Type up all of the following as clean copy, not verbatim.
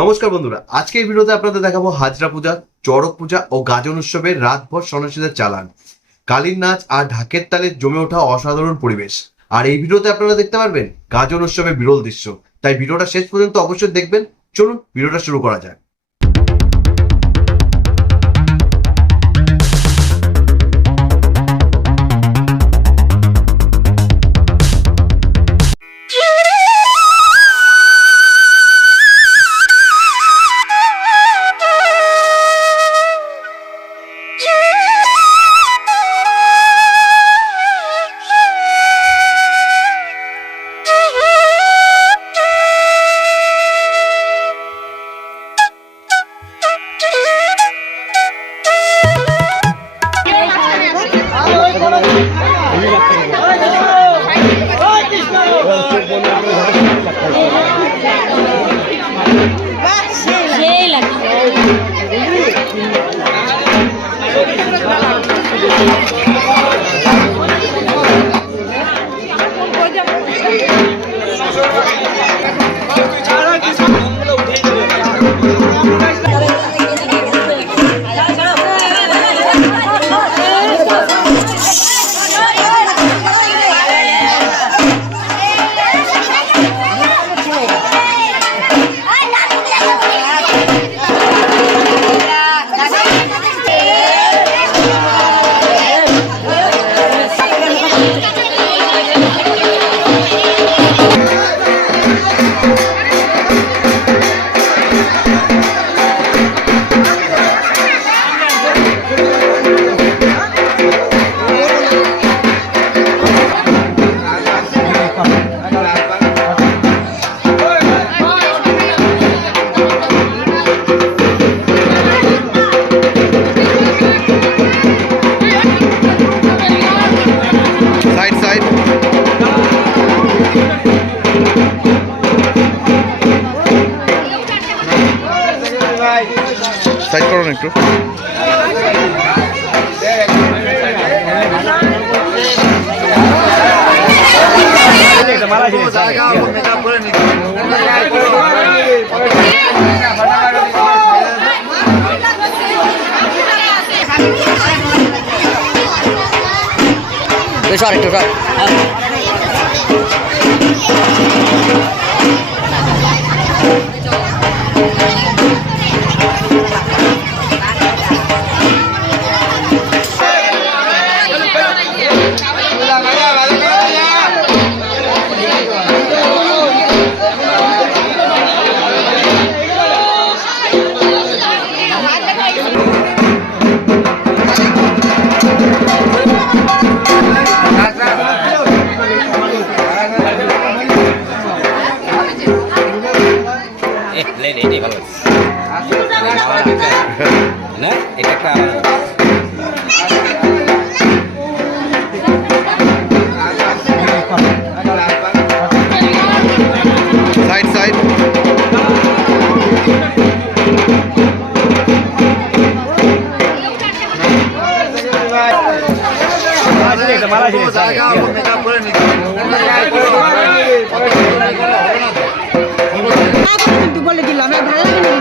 নমস্কার বন্ধুরা, আজকে এই ভিডিওতে আপনাদের দেখাবো হাজরা পূজা, চড়ক পূজা ও গাজন উৎসবের রাতভর সন্ন্যাসীদের চালান, কালীর নাচ আর ঢাকের তালে জমে ওঠা অসাধারণ পরিবেশ। আর এই ভিডিওতে আপনারা দেখতে পারবেন গাজন উৎসবের বিরল দৃশ্য। তাই ভিডিওটা শেষ পর্যন্ত অবশ্যই দেখবেন। চলুন ভিডিওটা শুরু করা যাক। সাইড করুন একটু। একটু না এটা একটা সাইড সাইড বলে দিলাম ভালো লাগে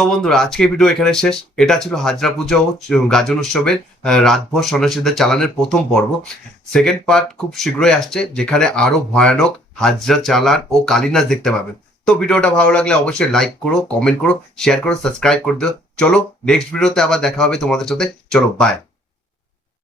তো বন্ধুরা আজকে ভিডিও এখানে শেষ। এটা ছিল হাজরা পূজা ও গাজন উৎসবের রাতভর সন্ন্যাসীদের চালানের প্রথম পর্ব। সেকেন্ড পার্ট খুব শীঘ্রই আসছে, যেখানে আরো ভয়ানক হাজরা চালান ও কালী নাচ দেখতে পাবেন। তো ভিডিওটা ভালো লাগলে অবশ্যই লাইক করো, কমেন্ট করো, শেয়ার করো, সাবস্ক্রাইব করে দিও। চলো নেক্সট ভিডিওতে আবার দেখা হবে তোমাদের সাথে। চলো বাই।